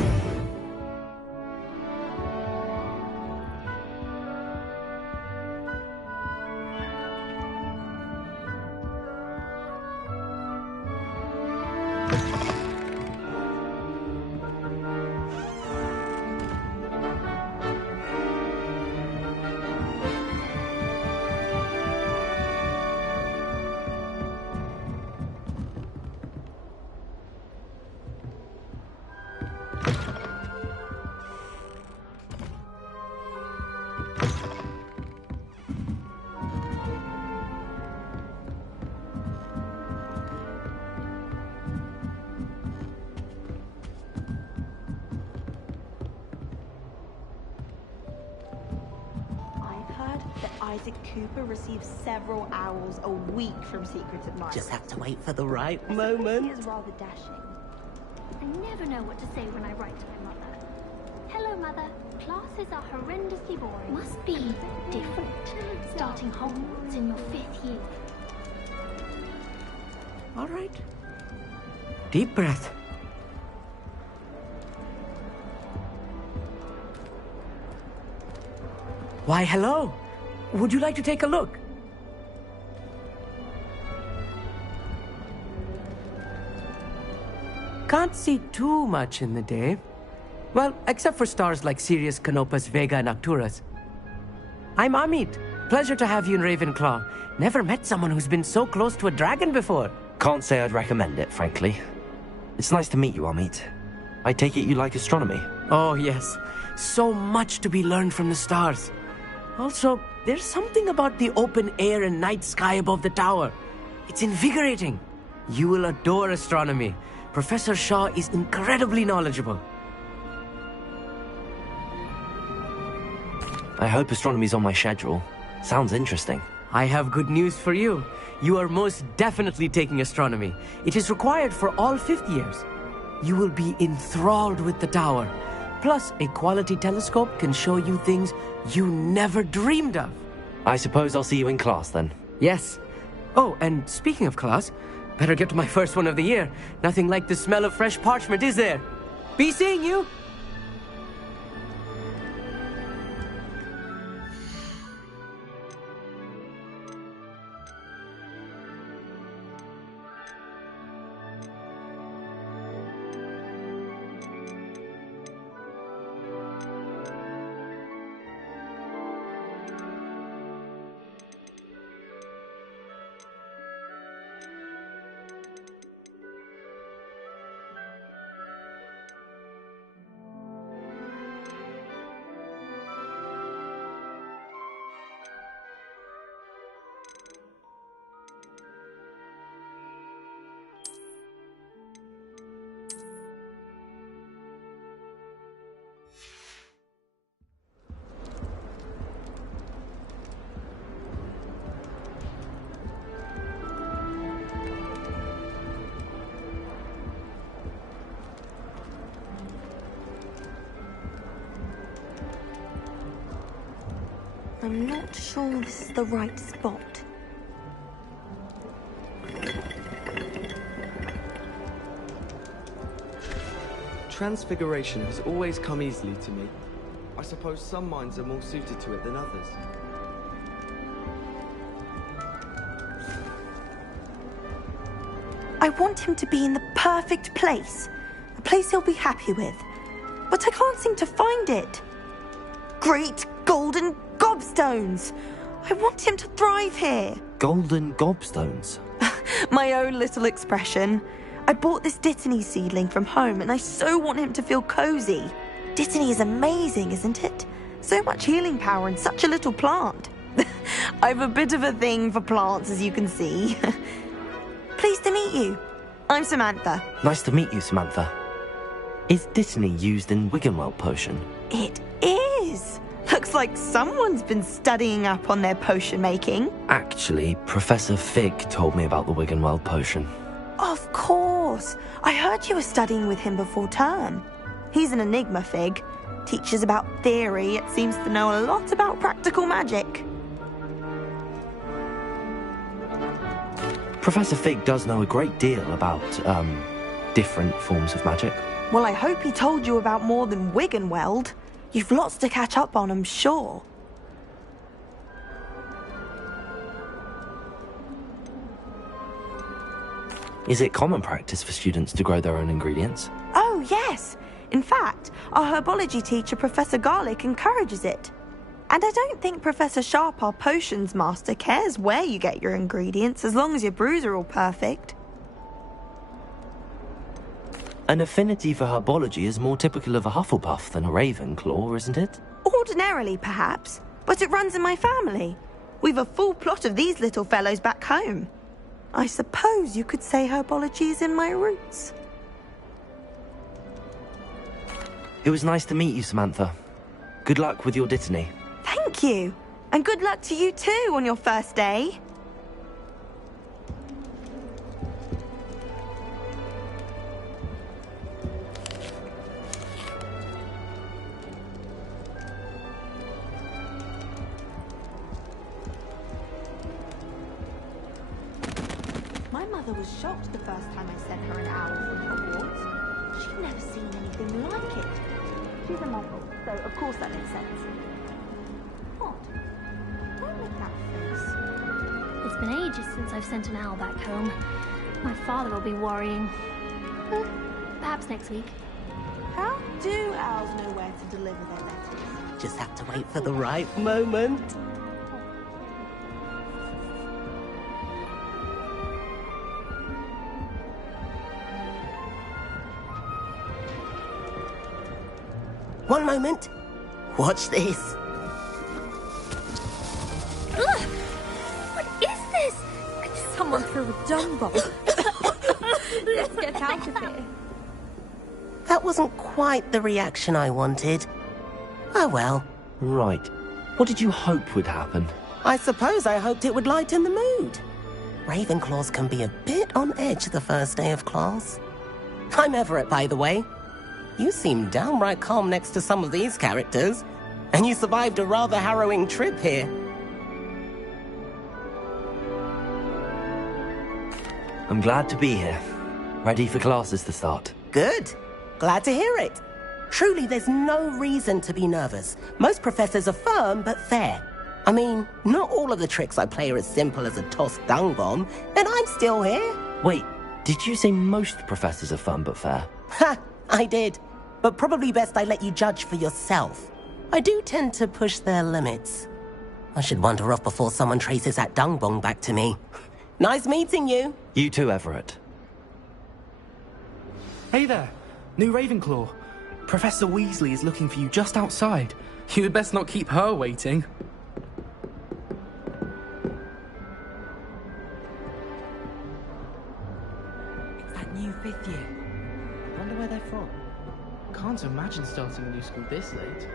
go. Isaac Cooper receives several owls a week from Secret Admirers. Just have to wait for the right moment. He is rather dashing. I never know what to say when I write to my mother. Hello, Mother. Classes are horrendously boring. Must be different. Starting Hogwarts in your 5th year. All right. Deep breath. Why, hello. Would you like to take a look? Can't see too much in the day. Well, except for stars like Sirius, Canopus, Vega, and Arcturus. I'm Amit. Pleasure to have you in Ravenclaw. Never met someone who's been so close to a dragon before. Can't say I'd recommend it, frankly. It's nice to meet you, Amit. I take it you like astronomy? Oh, yes. So much to be learned from the stars. Also, there's something about the open air and night sky above the tower. It's invigorating. You will adore astronomy. Professor Shaw is incredibly knowledgeable. I hope astronomy's on my schedule. Sounds interesting. I have good news for you. You are most definitely taking astronomy. It is required for all 5th years. You will be enthralled with the tower. Plus, a quality telescope can show you things you never dreamed of. I suppose I'll see you in class then. Yes. Oh, and speaking of class, better get to my first one of the year. Nothing like the smell of fresh parchment, is there? Be seeing you! I'm not sure this is the right spot. Transfiguration has always come easily to me. I suppose some minds are more suited to it than others. I want him to be in the perfect place. A place he'll be happy with. But I can't seem to find it. Great golden gobstones! I want him to thrive here. Golden gobstones? My own little expression. I bought this Dittany seedling from home and I so want him to feel cozy. Dittany is amazing, isn't it? So much healing power in such a little plant. I've a bit of a thing for plants, as you can see. Pleased to meet you. I'm Samantha. Nice to meet you, Samantha. Is Dittany used in Wiggenweld potion? It is. Looks like someone's been studying up on their potion making. Actually, Professor Fig told me about the Wiggenweld potion. Of course. I heard you were studying with him before term. He's an enigma, Fig. Teaches about theory, yet seems to know a lot about practical magic. Professor Fig does know a great deal about, different forms of magic. Well, I hope he told you about more than Wiggenweld. You've lots to catch up on, I'm sure. Is it common practice for students to grow their own ingredients? Oh, yes. In fact, our herbology teacher, Professor Garlick, encourages it. And I don't think Professor Sharp, our potions master, cares where you get your ingredients as long as your brews are all perfect. An affinity for herbology is more typical of a Hufflepuff than a Ravenclaw, isn't it? Ordinarily, perhaps, but it runs in my family. We've a full plot of these little fellows back home. I suppose you could say herbology is in my roots. It was nice to meet you, Samantha. Good luck with your dittany. Thank you. And good luck to you too on your first day. My mother was shocked the first time I sent her an owl from Hogwarts. She'd never seen anything like it. She's a muggle, so of course that makes sense. What? Don't make that face. It's been ages since I've sent an owl back home. My father will be worrying. Perhaps next week. How do owls know where to deliver their letters? Just have to wait for the right moment. One moment. Watch this. Ugh! What is this? Someone threw a dung bomb. Let's get out of here. That wasn't quite the reaction I wanted. Oh well. Right. What did you hope would happen? I suppose I hoped it would lighten the mood. Ravenclaws can be a bit on edge the first day of class. I'm Everett, by the way. You seem downright calm next to some of these characters, and you survived a rather harrowing trip here. I'm glad to be here. Ready for classes to start. Good. Glad to hear it. Truly, there's no reason to be nervous. Most professors are firm but fair. I mean, not all of the tricks I play are as simple as a tossed dung bomb, and I'm still here. Wait, did you say most professors are fun but fair? Ha! I did. But probably best I let you judge for yourself. I do tend to push their limits. I should wander off before someone traces that dung bomb back to me. Nice meeting you. You too, Everett. Hey there, new Ravenclaw. Professor Weasley is looking for you just outside. You had best not keep her waiting. It's that new 5th year. I wonder where they're from. Can't imagine starting a new school this late.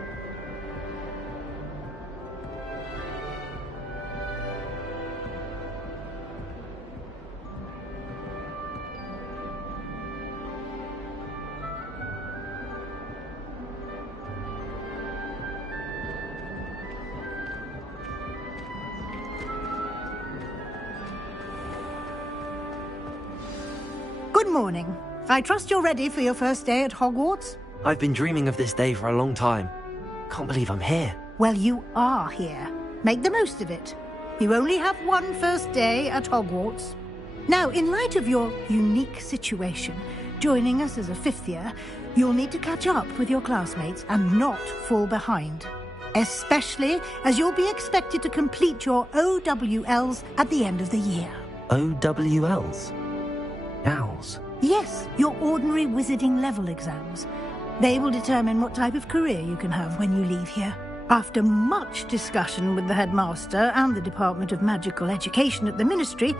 Good morning. I trust you're ready for your first day at Hogwarts? I've been dreaming of this day for a long time. Can't believe I'm here. Well, you are here. Make the most of it. You only have one first day at Hogwarts. Now, in light of your unique situation, joining us as a 5th year, you'll need to catch up with your classmates and not fall behind. Especially as you'll be expected to complete your OWLs at the end of the year. OWLs? Owls? Yes, your ordinary wizarding level exams. They will determine what type of career you can have when you leave here. After much discussion with the headmaster and the Department of Magical Education at the Ministry,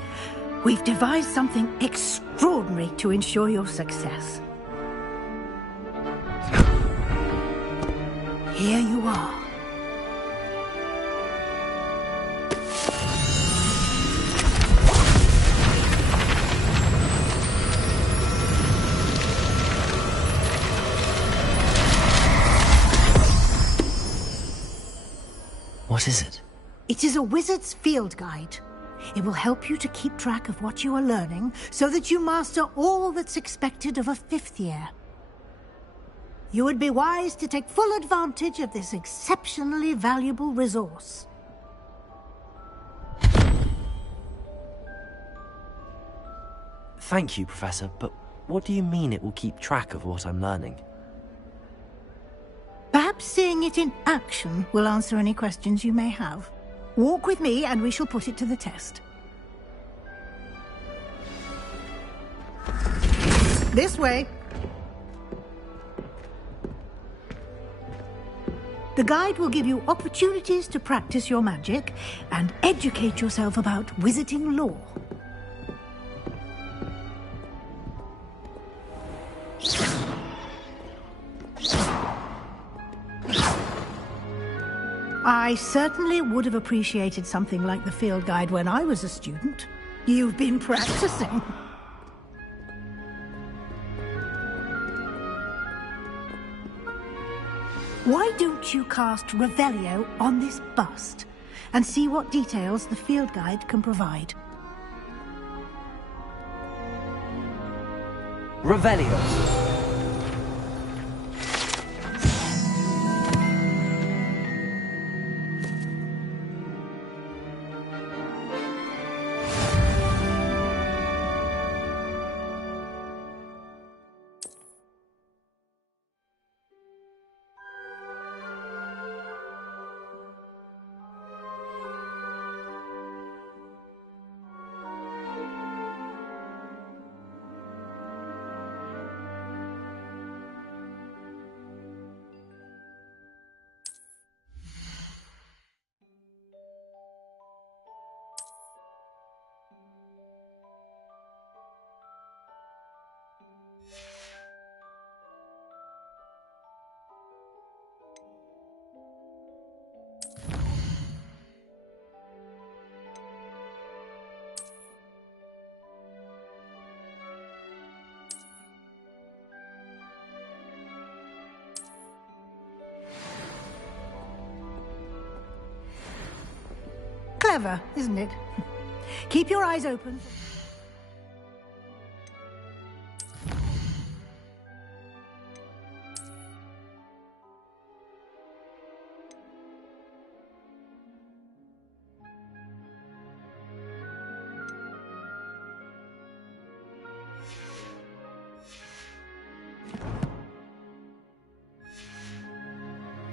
we've devised something extraordinary to ensure your success. Here you are. What is it? It is a wizard's field guide. It will help you to keep track of what you are learning so that you master all that's expected of a 5th year. you would be wise to take full advantage of this exceptionally valuable resource. Thank you, Professor, but what do you mean it will keep track of what I'm learning? Perhaps seeing it in action will answer any questions you may have. Walk with me and we shall put it to the test. This way. The guide will give you opportunities to practice your magic and educate yourself about wizarding lore. I certainly would have appreciated something like the field guide when I was a student. You've been practicing. Why don't you cast Revelio on this bust and see what details the field guide can provide? Revelio. Clever, isn't it? Keep your eyes open.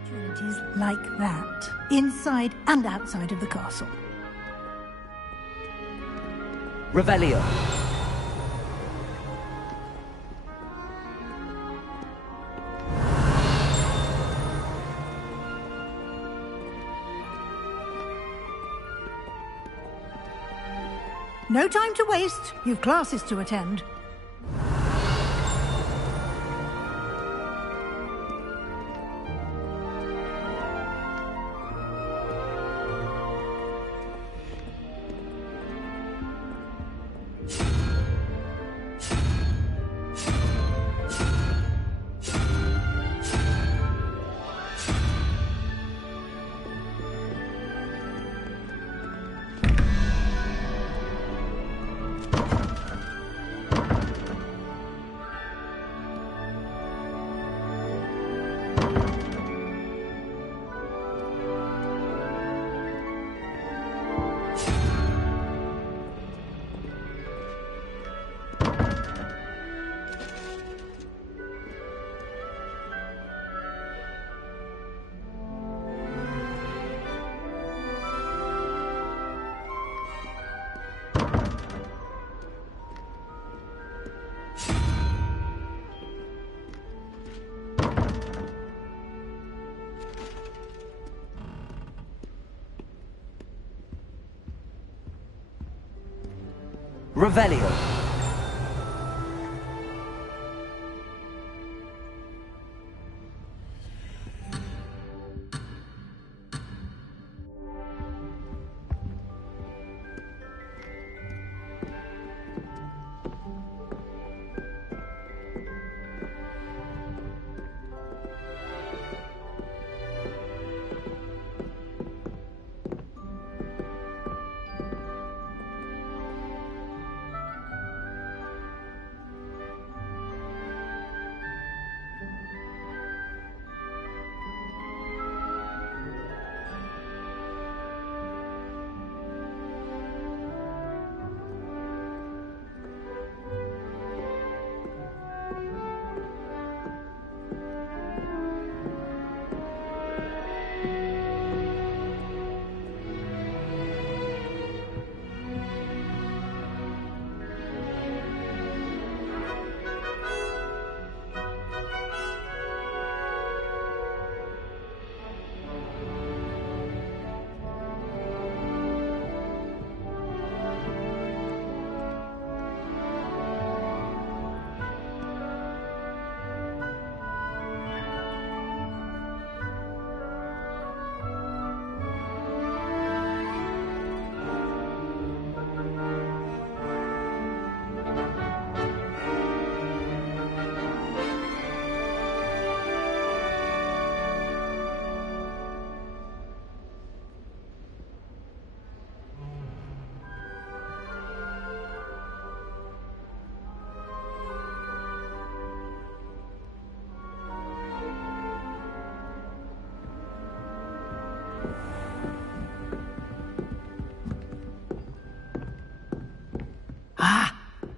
Opportunities like that, inside and outside of the castle. Revelio. No time to waste. You've classes to attend. Revelio.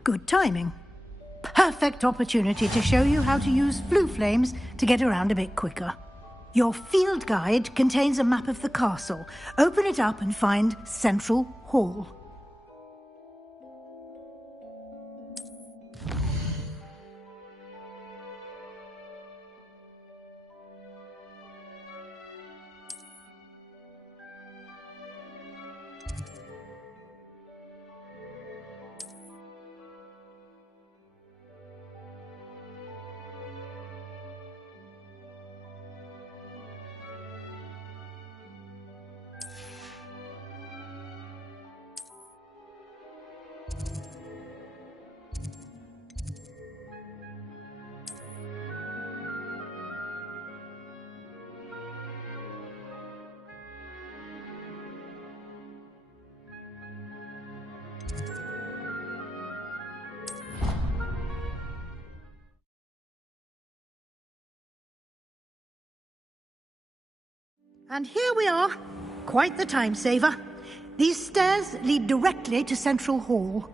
Good timing. Perfect opportunity to show you how to use flue flames to get around a bit quicker. Your field guide contains a map of the castle. Open it up and find Central Hall. And here we are. Quite the time saver. These stairs lead directly to Central Hall.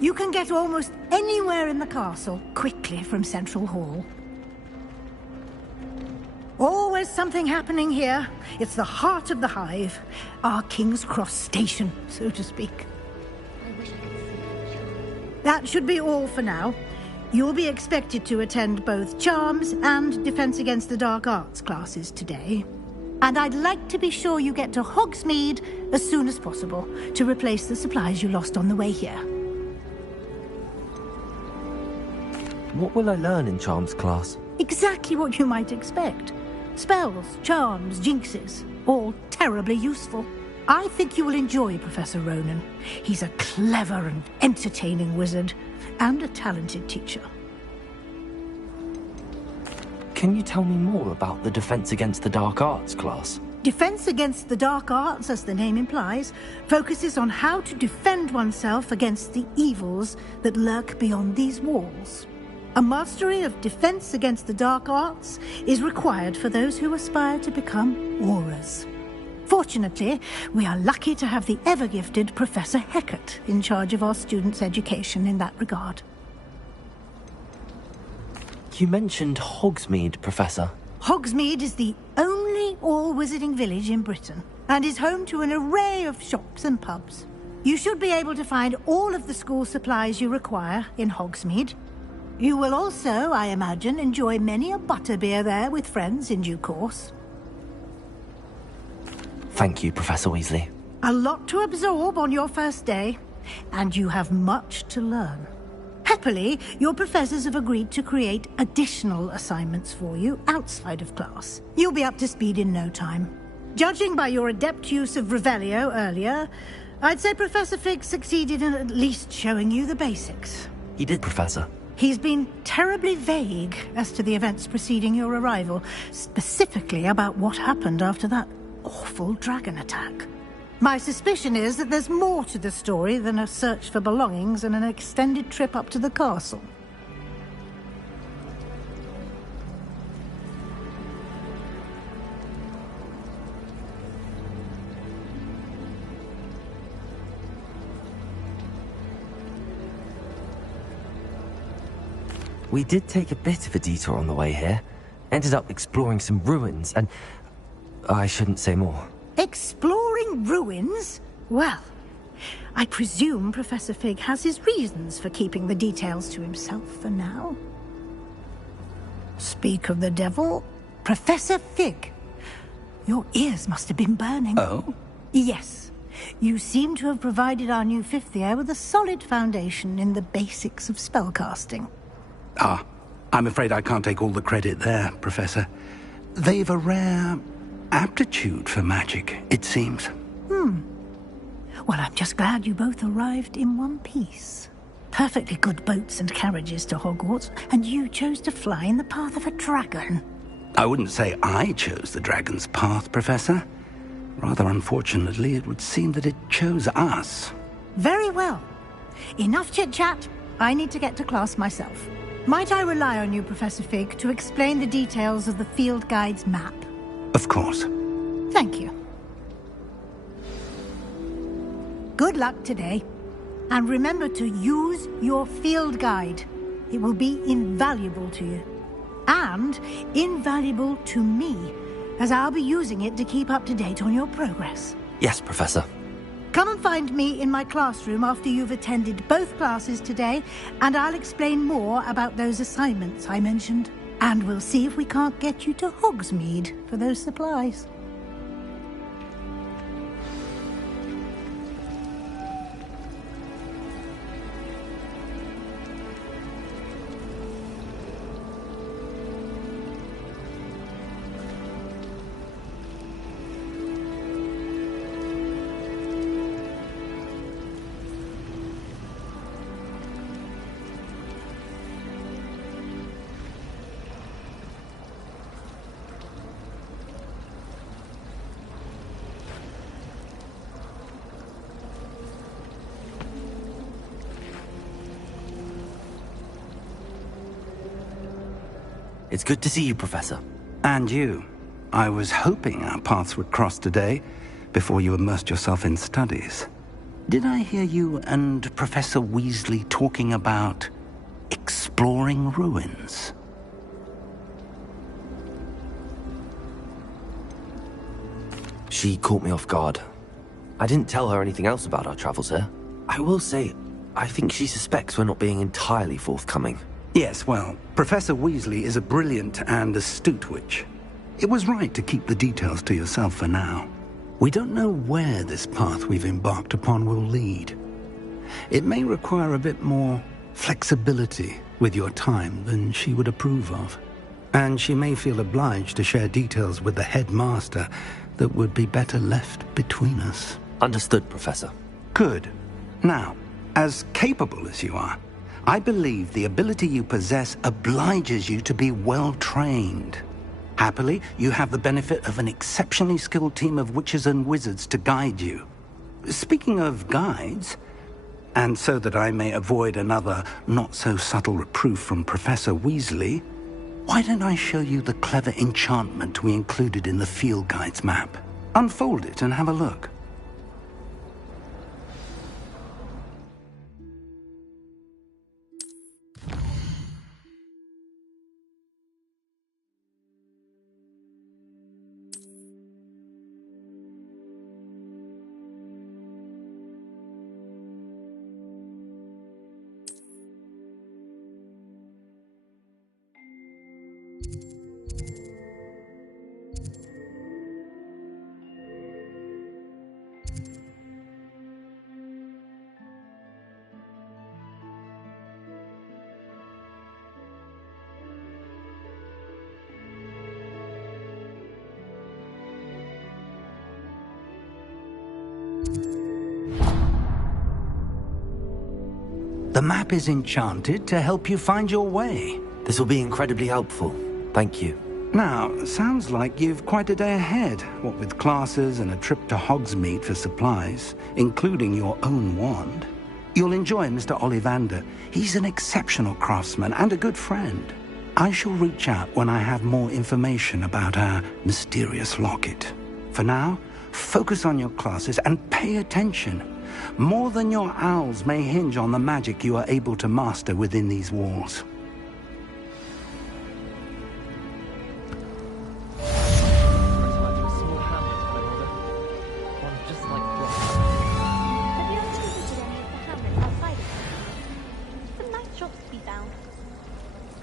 You can get almost anywhere in the castle quickly from Central Hall. Always something happening here. It's the heart of the Hive. Our King's Cross station, so to speak. I wish I could see you. That should be all for now. You'll be expected to attend both Charms and Defense Against the Dark Arts classes today. And I'd like to be sure you get to Hogsmeade as soon as possible to replace the supplies you lost on the way here. What will I learn in Charms class? Exactly what you might expect. Spells, charms, jinxes, all terribly useful. I think you will enjoy Professor Ronan. He's a clever and entertaining wizard, and a talented teacher. Can you tell me more about the Defense Against the Dark Arts class? Defense Against the Dark Arts, as the name implies, focuses on how to defend oneself against the evils that lurk beyond these walls. A mastery of Defense Against the Dark Arts is required for those who aspire to become Auras. Fortunately, we are lucky to have the ever-gifted Professor Hecat in charge of our students' education in that regard. You mentioned Hogsmeade, Professor. Hogsmeade is the only all-wizarding village in Britain, and is home to an array of shops and pubs. You should be able to find all of the school supplies you require in Hogsmeade. You will also, I imagine, enjoy many a butterbeer there with friends in due course. Thank you, Professor Weasley. A lot to absorb on your first day, and you have much to learn. Happily, your professors have agreed to create additional assignments for you outside of class. You'll be up to speed in no time. Judging by your adept use of Revelio earlier, I'd say Professor Fig succeeded in at least showing you the basics. He did, Professor. He's been terribly vague as to the events preceding your arrival, specifically about what happened after that awful dragon attack. My suspicion is that there's more to the story than a search for belongings and an extended trip up to the castle. We did take a bit of a detour on the way here. Ended up exploring some ruins and... I shouldn't say more. Exploring ruins? Well, I presume Professor Fig has his reasons for keeping the details to himself for now. Speak of the devil, Professor Fig. Your ears must have been burning. Oh? Yes. You seem to have provided our new fifth year with a solid foundation in the basics of spellcasting. Ah, I'm afraid I can't take all the credit there, Professor. They've a rare aptitude for magic, it seems. Well, I'm just glad you both arrived in one piece. Perfectly good boats and carriages to Hogwarts, and you chose to fly in the path of a dragon. I wouldn't say I chose the dragon's path, Professor. Rather unfortunately, it would seem that it chose us. Very well. Enough chit-chat. I need to get to class myself. Might I rely on you, Professor Fig, to explain the details of the field guide's map? Of course. Thank you. Good luck today. And remember to use your field guide. It will be invaluable to you. And invaluable to me, as I'll be using it to keep up to date on your progress. Yes, Professor. Come and find me in my classroom after you've attended both classes today, and I'll explain more about those assignments I mentioned. And we'll see if we can't get you to Hogsmeade for those supplies. It's good to see you, Professor. And you. I was hoping our paths would cross today, before you immersed yourself in studies. Did I hear you and Professor Weasley talking about exploring ruins? She caught me off guard. I didn't tell her anything else about our travels here. I will say, I think she suspects we're not being entirely forthcoming. Yes, well, Professor Weasley is a brilliant and astute witch. It was right to keep the details to yourself for now. We don't know where this path we've embarked upon will lead. It may require a bit more flexibility with your time than she would approve of. And she may feel obliged to share details with the headmaster that would be better left between us. Understood, Professor. Good. Now, as capable as you are, I believe the ability you possess obliges you to be well-trained. Happily, you have the benefit of an exceptionally skilled team of witches and wizards to guide you. Speaking of guides, and so that I may avoid another not-so-subtle reproof from Professor Weasley, why don't I show you the clever enchantment we included in the field guide's map? Unfold it and have a look. The map is enchanted to help you find your way. This will be incredibly helpful. Thank you. Now, sounds like you've quite a day ahead, what with classes and a trip to Hogsmeade for supplies, including your own wand. You'll enjoy Mr. Ollivander. He's an exceptional craftsman and a good friend. I shall reach out when I have more information about our mysterious locket. For now, focus on your classes and pay attention. More than your owls may hinge on the magic you are able to master within these walls.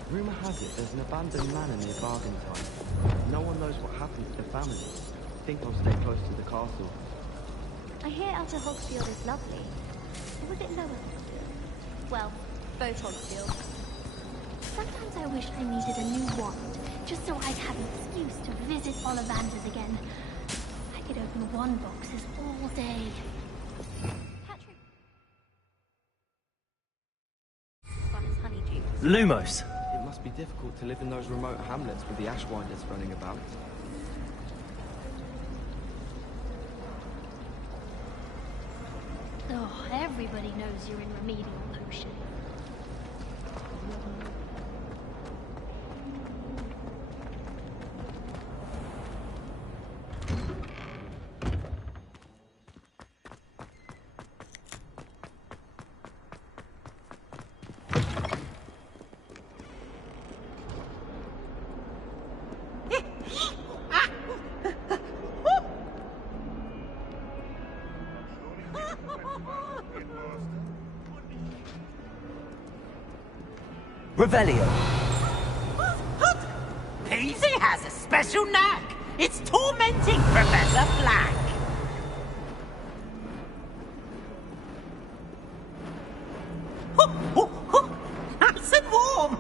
Rumour has it there's an abandoned manor near Bargain Time. No one knows what happened to the family. I think I'll stay close to the castle. I hear Outer Hogsfield is lovely. Or was it Lower Hogsfield? Well, both Hogsfields. Sometimes I wish I needed a new wand, just so I'd have an excuse to visit Ollivander's again. I could open wand boxes all day. Patrick... Fun as honeydew. Lumos! It must be difficult to live in those remote hamlets with the Ashwinders running about. Oh, everybody knows you're in remedial potion. Revelio. Peasy has a special knack. It's tormenting Professor Black. Nice and warm.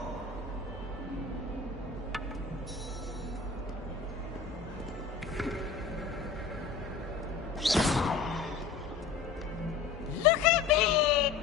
Look at me!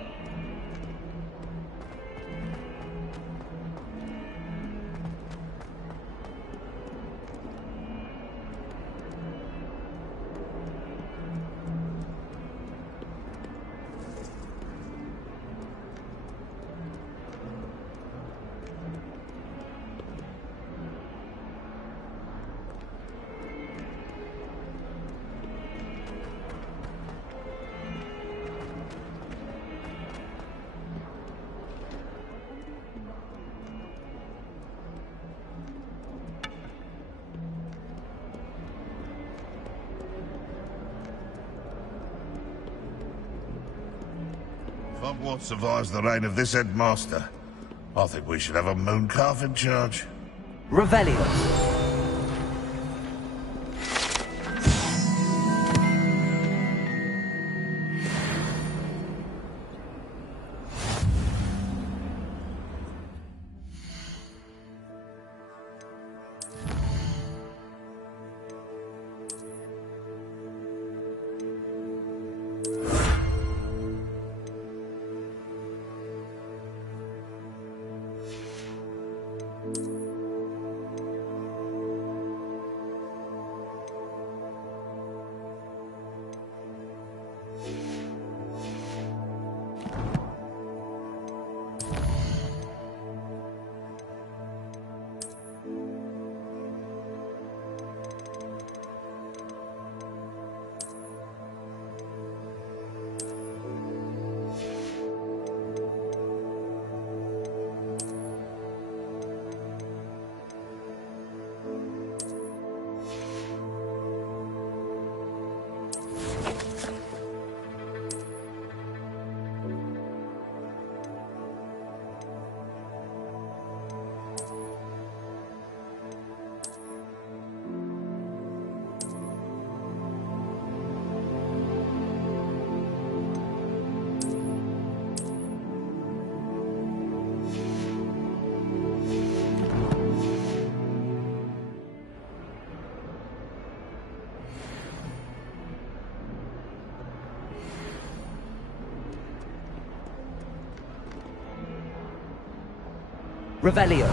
Hogwarts survives the reign of this headmaster. I think we should have a mooncalf in charge. Revelio. Revelio.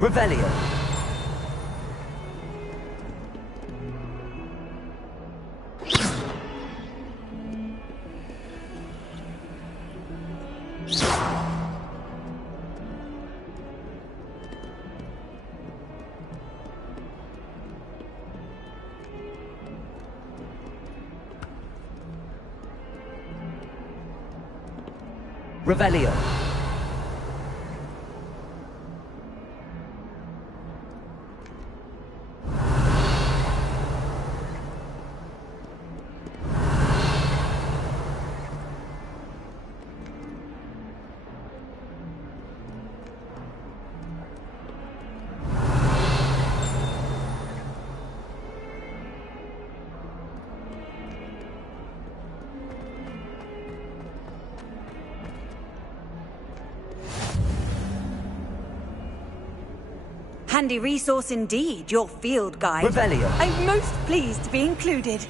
Revelio. Revelio. Handy resource indeed, your field guide. Revelio. I'm most pleased to be included.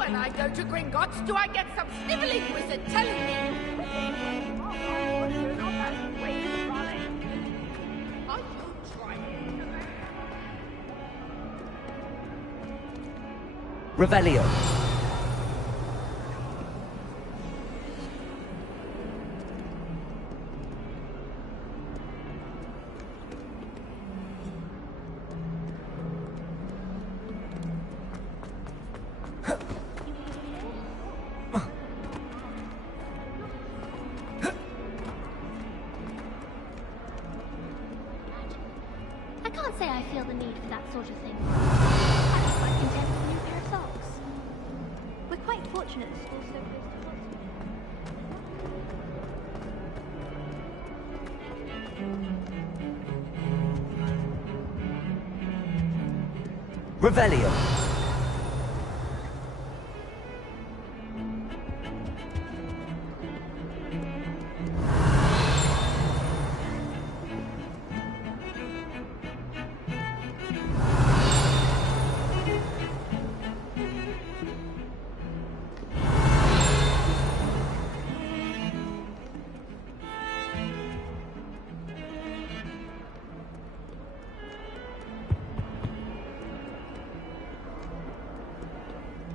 when I go to Gringotts do I get some snivelling wizard telling me... Revelio. I can't say I feel the need for that sort of thing. I'm quite content with a new pair of socks. We're quite fortunate the school's so close to Hogwarts. Revelio.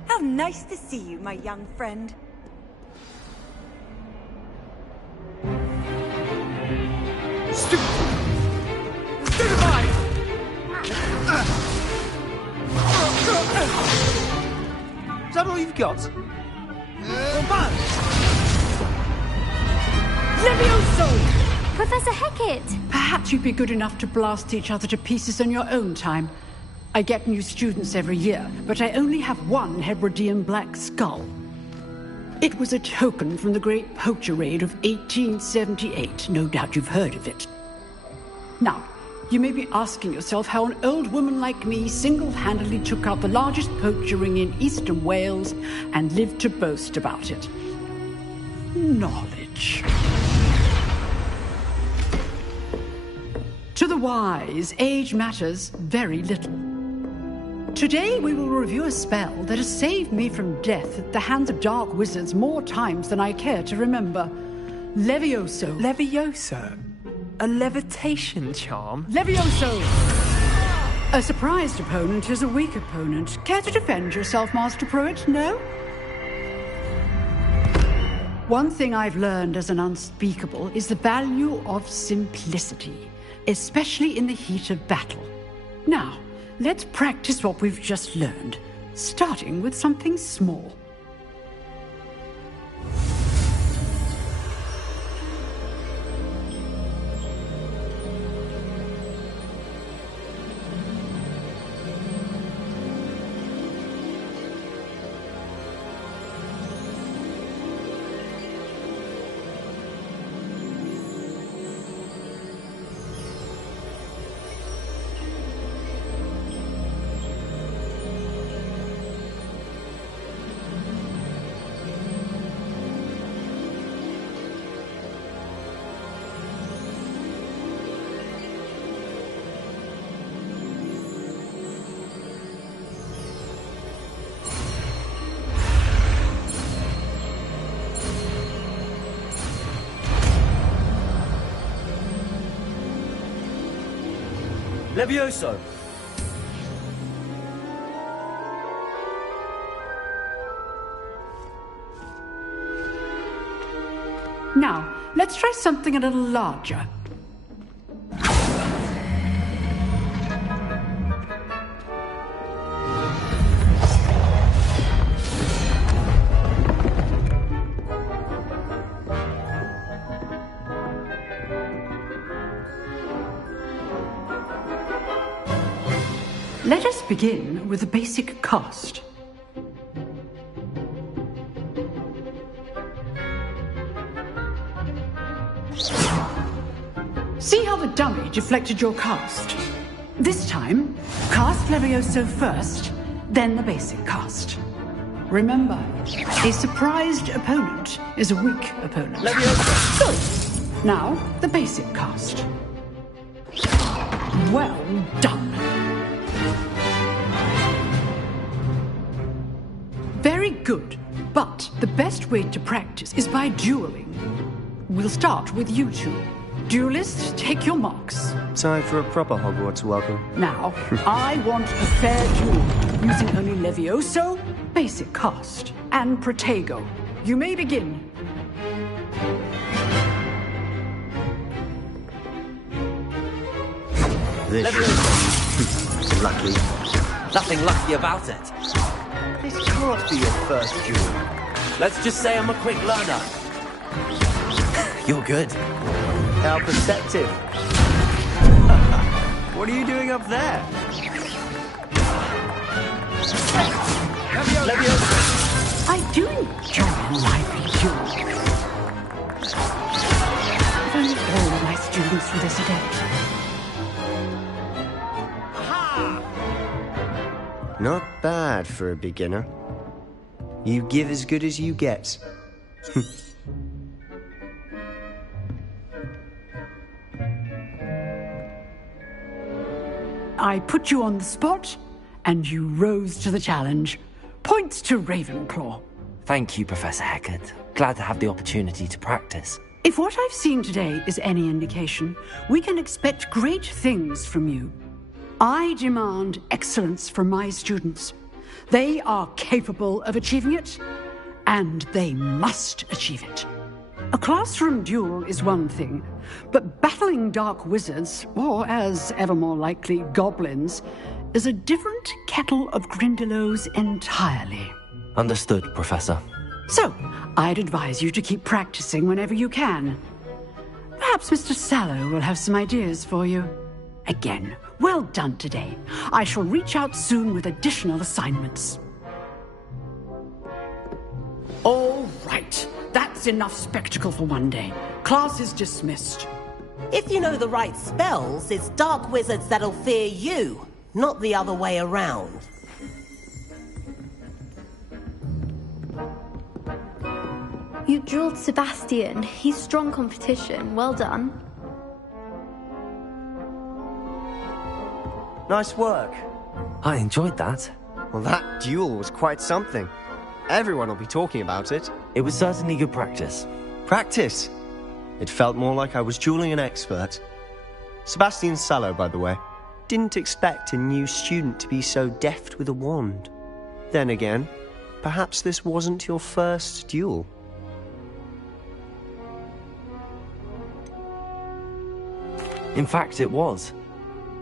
How nice to see you, my young friend. Is that all you've got? Levioso! Professor Hecat! Perhaps you'd be good enough to blast each other to pieces in your own time. I get new students every year, but I only have one Hebridean black skull. It was a token from the Great Poacher Raid of 1878. No doubt you've heard of it. Now, you may be asking yourself how an old woman like me single-handedly took out the largest poacher ring in eastern Wales and lived to boast about it. Knowledge. To the wise, age matters very little. Today we will review a spell that has saved me from death at the hands of dark wizards more times than I care to remember. Levioso. Levioso? A levitation charm? Levioso! A surprised opponent is a weak opponent. Care to defend yourself, Master Pruitt? No? One thing I've learned as an unspeakable is the value of simplicity, especially in the heat of battle. Now, let's practice what we've just learned, starting with something small. Levioso! Now, let's try something a little larger. Let us begin with the basic cast. See how the dummy deflected your cast? This time, cast Levioso first, then the basic cast. Remember, a surprised opponent is a weak opponent. Levioso! Good. Now, the basic cast. Well done. Very good. But the best way to practice is by dueling. We'll start with you two. Duelists, take your marks. Time for a proper Hogwarts welcome. Now, I want a fair duel, using only Levioso, basic cast, and Protego. You may begin. This lucky. Nothing lucky about it. This can't be your first duel. Let's just say I'm a quick learner. You're good. How perceptive. What are you doing up there? Leviosa. I do enjoy a lively duel. If only all my students do this again. Not bad for a beginner. You give as good as you get. I put you on the spot, and you rose to the challenge. Points to Ravenclaw. Thank you, Professor Hecat. Glad to have the opportunity to practice. If what I've seen today is any indication, we can expect great things from you. I demand excellence from my students. They are capable of achieving it, and they must achieve it. A classroom duel is one thing, but battling dark wizards, or as ever more likely, goblins, is a different kettle of Grindylows entirely. Understood, Professor. So, I'd advise you to keep practicing whenever you can. Perhaps Mr. Sallow will have some ideas for you. Again, well done today. I shall reach out soon with additional assignments. All right. That's enough spectacle for one day. Class is dismissed. If you know the right spells, it's dark wizards that'll fear you, not the other way around. You drilled Sebastian. He's strong competition. Well done. Nice work. I enjoyed that. Well, that duel was quite something. Everyone will be talking about it. It was certainly good practice. Practice? It felt more like I was dueling an expert. Sebastian Sallow, by the way. Didn't expect a new student to be so deft with a wand. Then again, perhaps this wasn't your first duel. In fact, it was.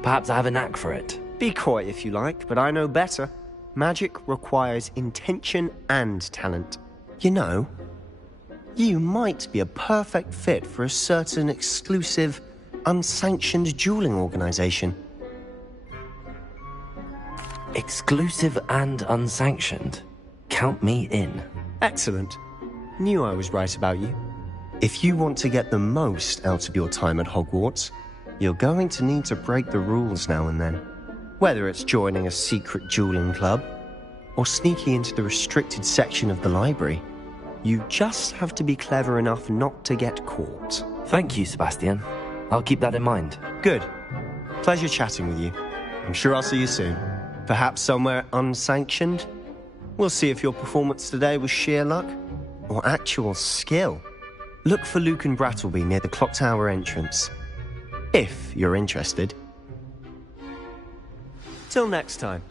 Perhaps I have a knack for it. Be coy if you like, but I know better. Magic requires intention and talent. You know, you might be a perfect fit for a certain exclusive, unsanctioned dueling organization. Exclusive and unsanctioned? Count me in. Excellent. Knew I was right about you. If you want to get the most out of your time at Hogwarts, you're going to need to break the rules now and then. Whether it's joining a secret dueling club, or sneaking into the restricted section of the library, you just have to be clever enough not to get caught. Thank you, Sebastian. I'll keep that in mind. Good. Pleasure chatting with you. I'm sure I'll see you soon. Perhaps somewhere unsanctioned? We'll see if your performance today was sheer luck, or actual skill. Look for Luke and Brattleby near the clock tower entrance. If you're interested. Till next time.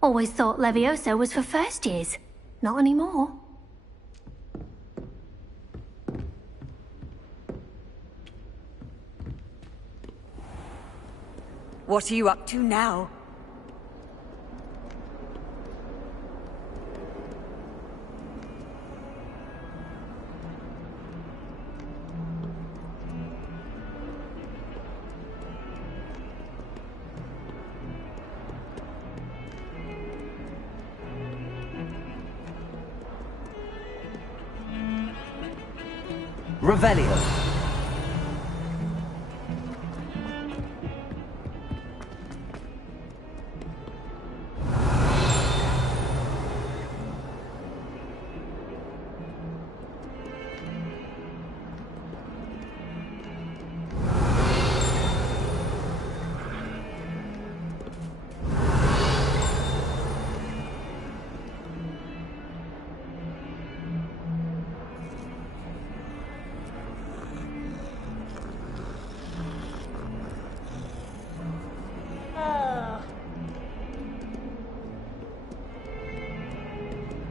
Always thought Levioso was for first years. Not anymore. What are you up to now? Revelio.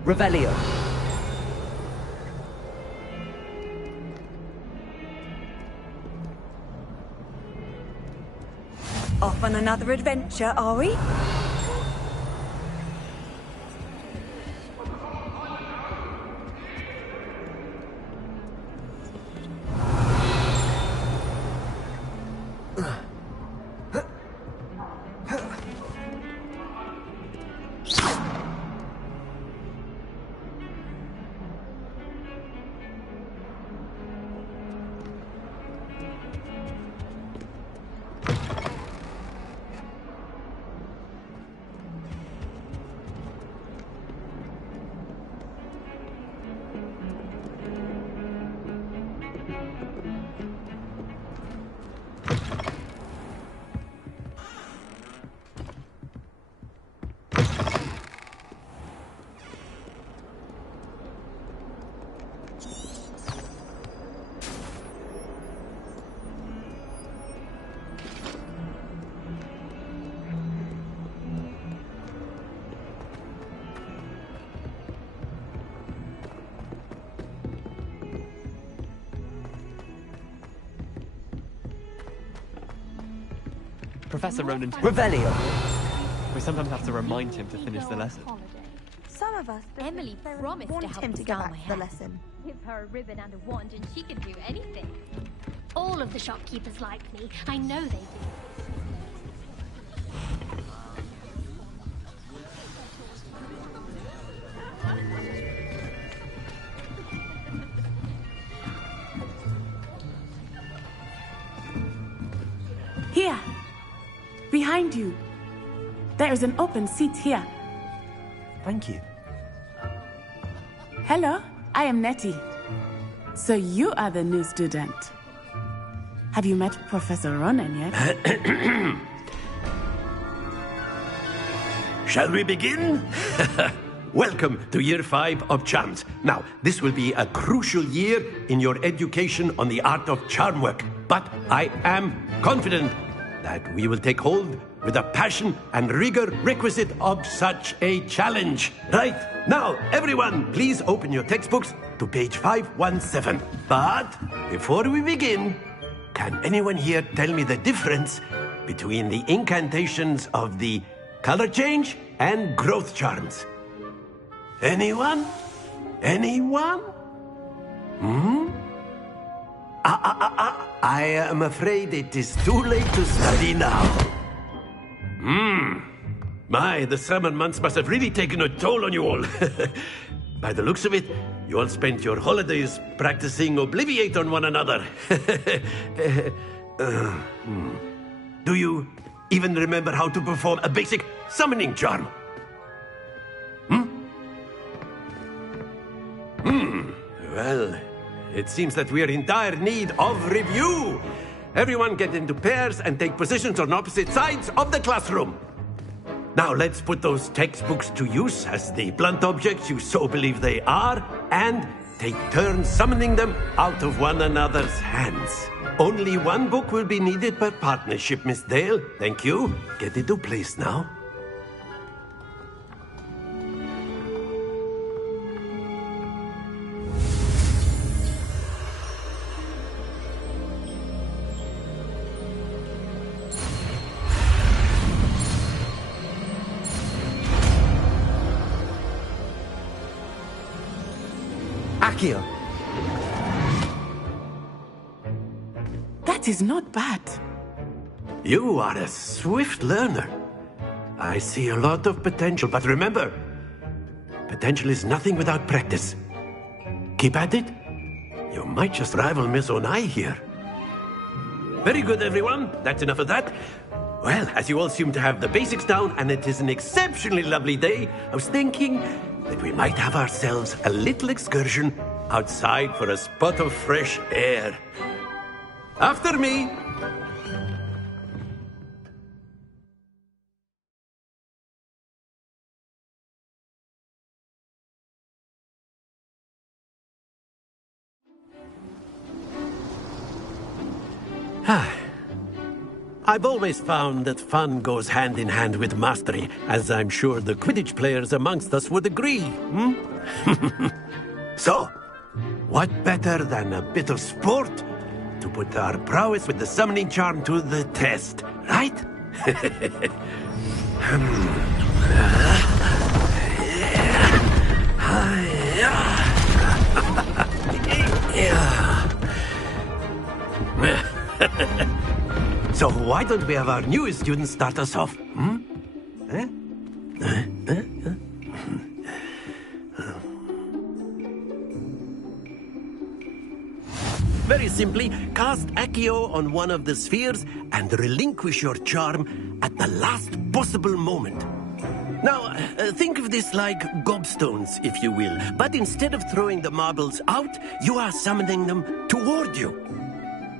Revelio. Off on another adventure, are we? Professor Ronan... Revelio. We sometimes have to remind him to finish the lesson. Some of us Emily promised to wanted help him me to go style back my to the hair. lesson. Give her a ribbon and a wand and she can do anything. All of the shopkeepers like me. I know they do. Here, behind you. There is an open seat here. Thank you. Hello, I am Nettie. So you are the new student. Have you met Professor Ronan yet? Shall we begin? Welcome to Year 5 of Charms. Now, this will be a crucial year in your education on the art of charm work. But I am confident that we will take hold with the passion and rigor requisite of such a challenge. Right, now, everyone, please open your textbooks to page 517. But before we begin, can anyone here tell me the difference between the incantations of the color change and growth charms? Anyone? Anyone? I am afraid it is too late to study now. My, the summer months must have really taken a toll on you all. By the looks of it, you all spent your holidays practicing Obliviate on one another. Do you even remember how to perform a basic summoning charm? Well, it seems that we are in dire need of review. Everyone get into pairs and take positions on opposite sides of the classroom. Now let's put those textbooks to use as the blunt objects you so believe they are, and take turns summoning them out of one another's hands. Only one book will be needed per partnership, Miss Dale. Thank you. Get into place now. Accio. That is not bad. You are a swift learner. I see a lot of potential, but remember, potential is nothing without practice. Keep at it. You might just rival Miss Onai here. Very good, everyone. That's enough of that. Well, as you all seem to have the basics down, and it is an exceptionally lovely day, I was thinking that we might have ourselves a little excursion outside for a spot of fresh air. After me. I've always found that fun goes hand in hand with mastery, as I'm sure the Quidditch players amongst us would agree. So, what better than a bit of sport to put our prowess with the summoning charm to the test, right? So why don't we have our newest student start us off? Very simply, cast Accio on one of the spheres and relinquish your charm at the last possible moment. Now, think of this like gobstones, if you will, but instead of throwing the marbles out, you are summoning them toward you.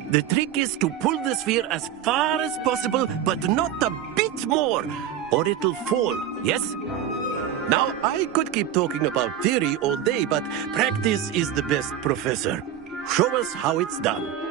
The trick is to pull the sphere as far as possible, but not a bit more, or it'll fall, yes? Now, I could keep talking about theory all day, but practice is the best professor. Show us how it's done.